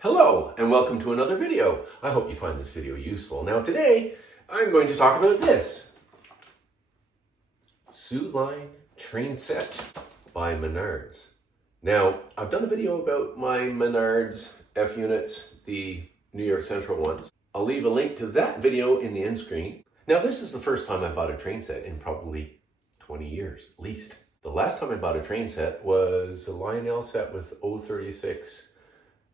Hello and welcome to another video. I hope you find this video useful. Now today I'm going to talk about this SOO line train set by Menards. Now I've done a video about my Menards F units, the New York Central ones. I'll leave a link to that video in the end screen. Now this is the first time I bought a train set in probably 20 years at least. The last time I bought a train set was a Lionel set with 036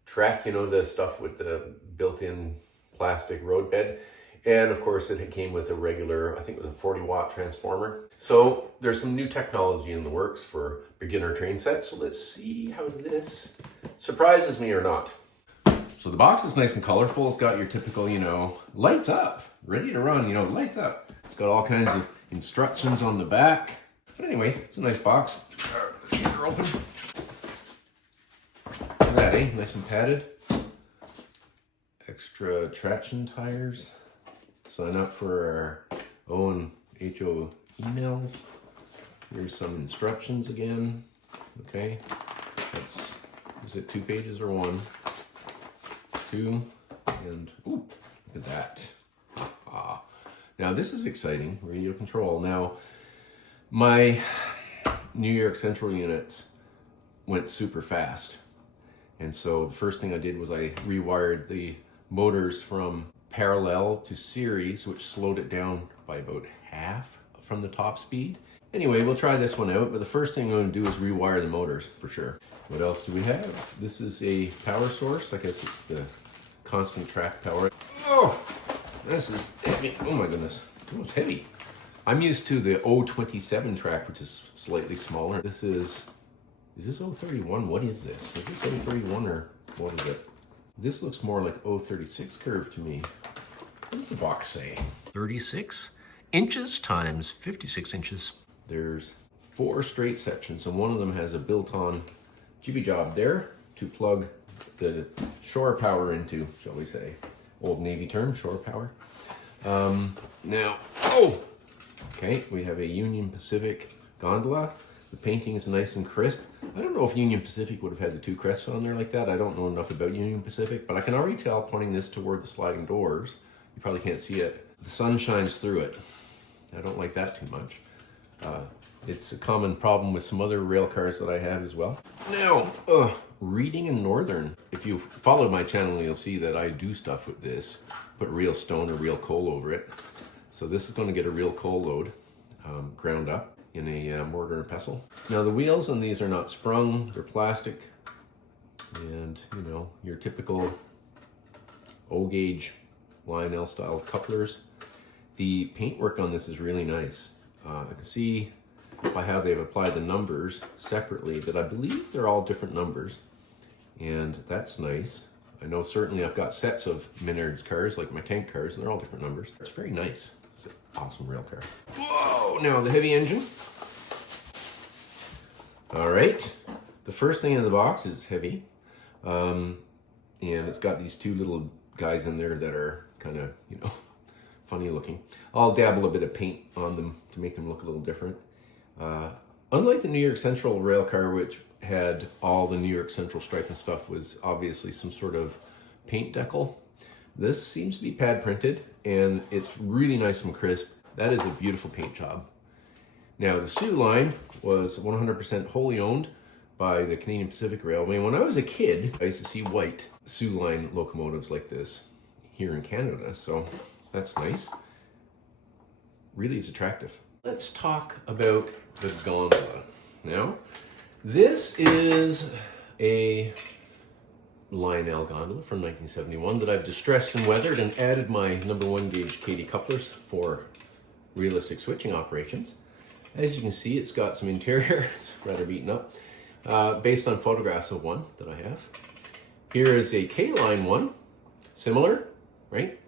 track, you know, the stuff with the built-in plastic road bed. And of course it came with a regular, I think it was a 40-watt transformer. So there's some new technology in the works for beginner train sets. So let's see how this surprises me or not. So the box is nice and colorful. It's got your typical, you know, lights up, ready to run, you know, lights up. It's got all kinds of instructions on the back. But anyway, it's a nice box. These are open. Look at that, eh? Nice and padded. Extra traction tires. Sign up for our O and HO emails. Here's some instructions again. Okay. That's, is it 2 pages or 1? 2. And, ooh, look at that. Now this is exciting. Radio control. Now, my New York Central units went super fast. And so the first thing I did was I rewired the motors from parallel to series, which slowed it down by about half from the top speed. Anyway, we'll try this one out, but the first thing I'm going to do is rewire the motors for sure. What else do we have? This is a power source. I guess it's the constant track power. Oh, this is heavy. Oh my goodness. Oh, it's heavy. I'm used to the 027 track, which is slightly smaller. This is this 031? What is this? Is this 031 or what is it? This looks more like 036 curve to me. What does the box say? 36 inches times 56 inches. There's 4 straight sections, and one of them has a built-on jibby job there to plug the shore power into, shall we say. Old Navy term, shore power. Now, okay, we have a Union Pacific gondola. The painting is nice and crisp. I don't know if Union Pacific would have had the 2 crests on there like that. I don't know enough about Union Pacific, but I can already tell pointing this toward the sliding doors. You probably can't see it. The sun shines through it. I don't like that too much. It's a common problem with some other rail cars that I have as well. Now, reading in Northern. If you follow my channel, you'll see that I do stuff with this. Put real stone or real coal over it. So this is going to get a real coal load ground up in a mortar and pestle. Now the wheels on these are not sprung, they're plastic, and you know, your typical O-gauge Lionel style couplers. The paintwork on this is really nice. I can see by how they've applied the numbers separately that I believe they're all different numbers, and that's nice. I know certainly I've got sets of Menards cars, like my tank cars, and they're all different numbers. It's very nice. It's an awesome rail car. Whoa! Now the heavy engine. All right. The first thing in the box is heavy. And it's got these 2 little guys in there that are kind of, you know, funny looking. I'll dabble a bit of paint on them to make them look a little different. Unlike the New York Central rail car, which had all the New York Central stripe and stuff, was obviously some sort of paint decal. This seems to be pad printed, and it's really nice and crisp. That is a beautiful paint job. Now the SOO line was 100% wholly owned by the Canadian Pacific Railway. When I was a kid, I used to see white SOO line locomotives like this here in Canada, so that's nice. Really is attractive. Let's talk about the gondola. Now, this is a Lionel gondola from 1971 that I've distressed and weathered and added my number 1 gauge KD couplers for realistic switching operations. As you can see, it's got some interior. It's rather beaten up, based on photographs of one that I have. Here is a K-line one, similar, right?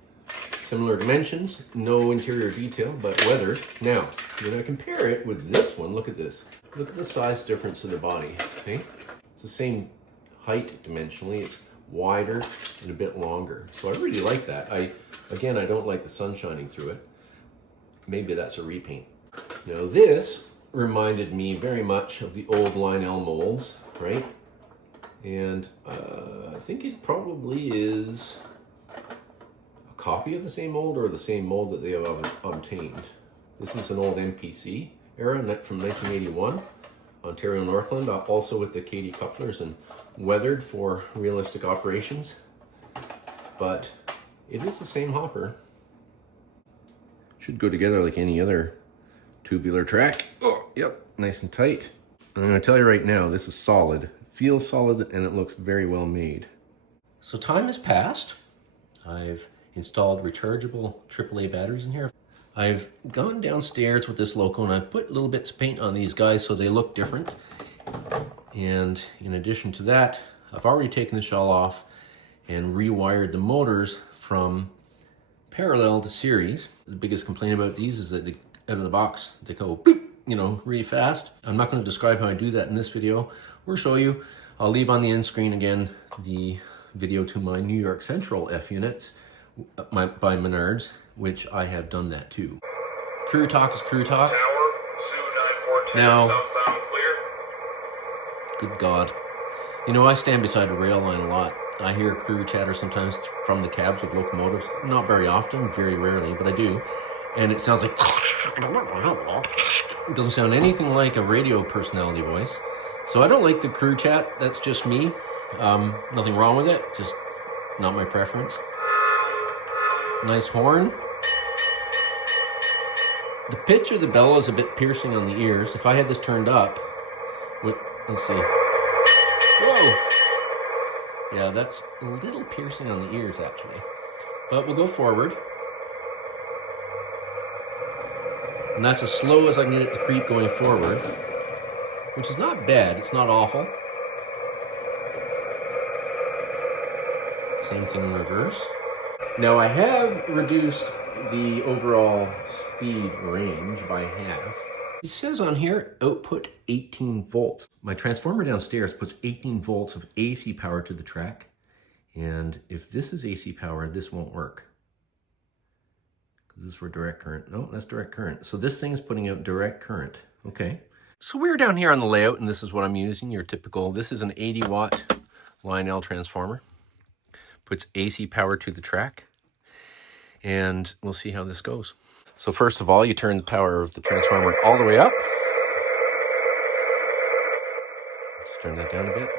Similar dimensions, no interior detail, but weathered. Now, when I compare it with this one, look at this. Look at the size difference of the body, okay? It's the same height dimensionally. It's wider and a bit longer. So I really like that. Again, I don't like the sun shining through it. Maybe that's a repaint. Now this reminded me very much of the old Lionel molds, right? And I think it probably is a copy of the same mold or the same mold that they have obtained. This is an old MPC era from 1981, Ontario Northland, also with the KD couplers and weathered for realistic operations. But it is the same hopper. Should go together like any other tubular track. Oh, yep, nice and tight. I'm gonna tell you right now, this is solid. Feels solid and it looks very well made. So time has passed. I've installed rechargeable AAA batteries in here. I've gone downstairs with this Loco and I've put little bits of paint on these guys so they look different. And in addition to that, I've already taken the shell off and rewired the motors from parallel to series. The biggest complaint about these is that out of the box, they go boop, you know, really fast. I'm not going to describe how I do that in this video or show you. I'll leave on the end screen again the video to my New York Central F units by Menards, which I have done that too. Crew talk is crew talk. Now, good God. You know, I stand beside a rail line a lot. I hear crew chatter sometimes from the cabs of locomotives. Not very often, very rarely, but I do. And it sounds like... It doesn't sound anything like a radio personality voice. So I don't like the crew chat. That's just me. Nothing wrong with it. Just not my preference. Nice horn. The pitch of the bell is a bit piercing on the ears. If I had this turned up... Let's see. Whoa! Yeah, that's a little piercing on the ears, actually. But we'll go forward. And that's as slow as I can get it to creep going forward, which is not bad. It's not awful. Same thing in reverse. Now, I have reduced the overall speed range by half. It says on here, output 18 volts. My transformer downstairs puts 18 volts of AC power to the track. And if this is AC power, this won't work. Because this is for direct current. No, that's direct current. So this thing is putting out direct current. Okay. So we're down here on the layout, and this is what I'm using. Your typical, this is an 80 watt line L transformer. Puts AC power to the track. And we'll see how this goes. So first of all, you turn the power of the transformer all the way up. Let's turn that down a bit.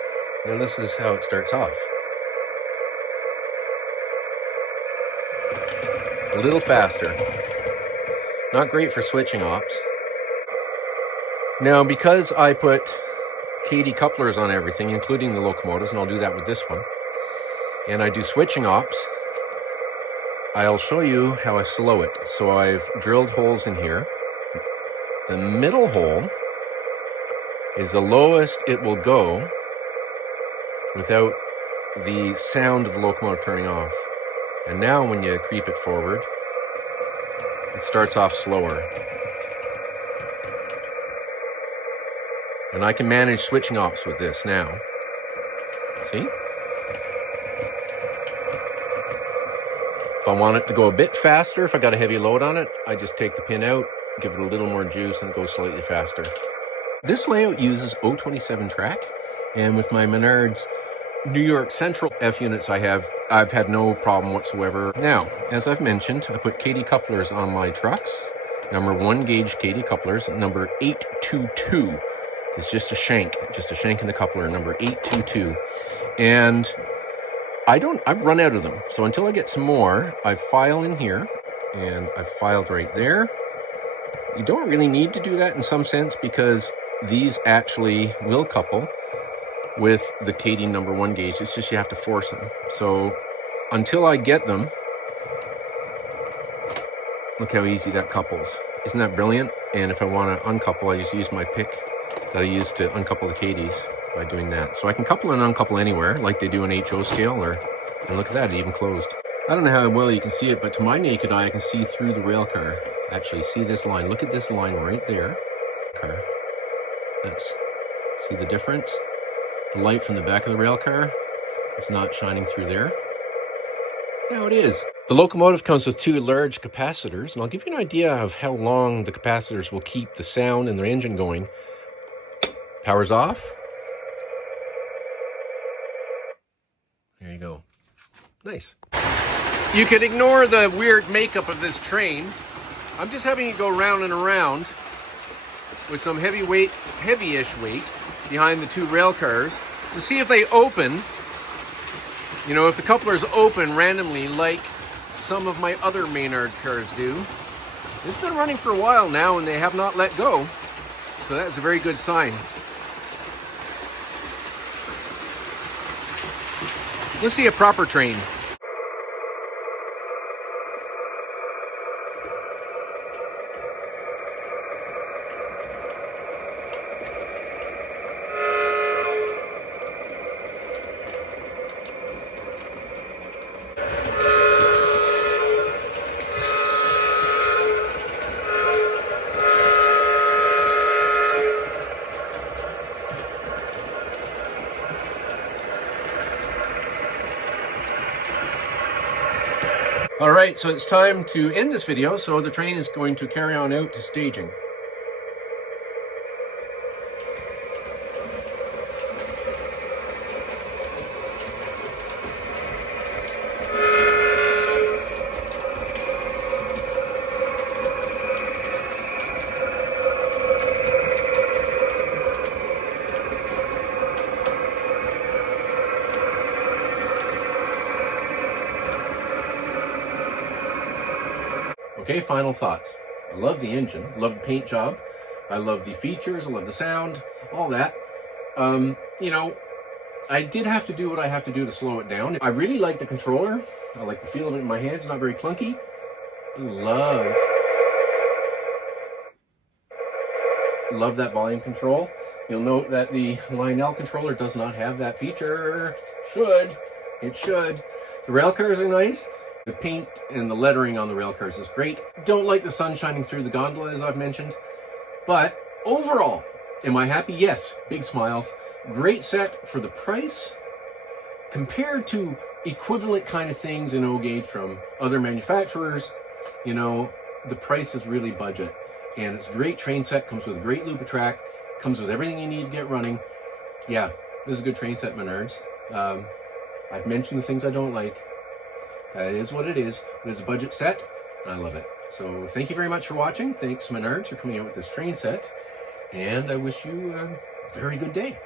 Now this is how it starts off. A little faster. Not great for switching ops. Now, because I put KD couplers on everything, including the locomotives, and I'll do that with this one, and I do switching ops, I'll show you how I slow it. So I've drilled holes in here. The middle hole is the lowest it will go without the sound of the locomotive turning off. And now when you creep it forward, it starts off slower. And I can manage switching ops with this now. See? If I want it to go a bit faster, if I got a heavy load on it, I just take the pin out, give it a little more juice, and it goes slightly faster. This layout uses 027 track, and with my Menards New York Central F units I've had no problem whatsoever. Now, as I've mentioned, I put KD couplers on my trucks. Number 1 gauge KD couplers, number 822. It's just a shank in the coupler, number 822. And I've run out of them. So until I get some more, I file in here, and I've filed right there. You don't really need to do that in some sense because these actually will couple with the KD number 1 gauge. It's just you have to force them. So until I get them, look how easy that couples. Isn't that brilliant? And if I want to uncouple, I just use my pick that I use to uncouple the KDs by doing that. So I can couple and uncouple anywhere, like they do in HO scale, and look at that, it even closed. I don't know how well you can see it, but to my naked eye, I can see through the rail car. Actually, see this line. Look at this line right there. Car. See the difference? The light from the back of the rail car is not shining through there. Now it is. The locomotive comes with 2 large capacitors, and I'll give you an idea of how long the capacitors will keep the sound and the engine going. Power's off. Nice. You can ignore the weird makeup of this train. I'm just having it go round and around with some heavy-ish weight behind the two rail cars to see if they open. You know, if the couplers open randomly like some of my other Menards cars do. It's been running for a while now and they have not let go. So that's a very good sign. Let's see a proper train. All right, so it's time to end this video. So the train is going to carry on out to staging. Okay, final thoughts. I love the engine, love the paint job, I love the features, I love the sound, all that. You know, I did have to do what I have to do to slow it down. I really like the controller. I like the feel of it in my hands, not very clunky. Love that volume control. You'll note that the Lionel controller does not have that feature. It should. The rail cars are nice. The paint and the lettering on the rail cars is great. Don't like the sun shining through the gondola, as I've mentioned. But overall, am I happy? Yes, big smiles. Great set for the price. Compared to equivalent kind of things in O-Gauge from other manufacturers, you know, the price is really budget. And it's a great train set, comes with a great loop of track, comes with everything you need to get running. Yeah, this is a good train set, Menards. I've mentioned the things I don't like. That is what it is, but it's a budget set, and I love it. So thank you very much for watching. Thanks, Menards, for coming out with this train set, and I wish you a very good day.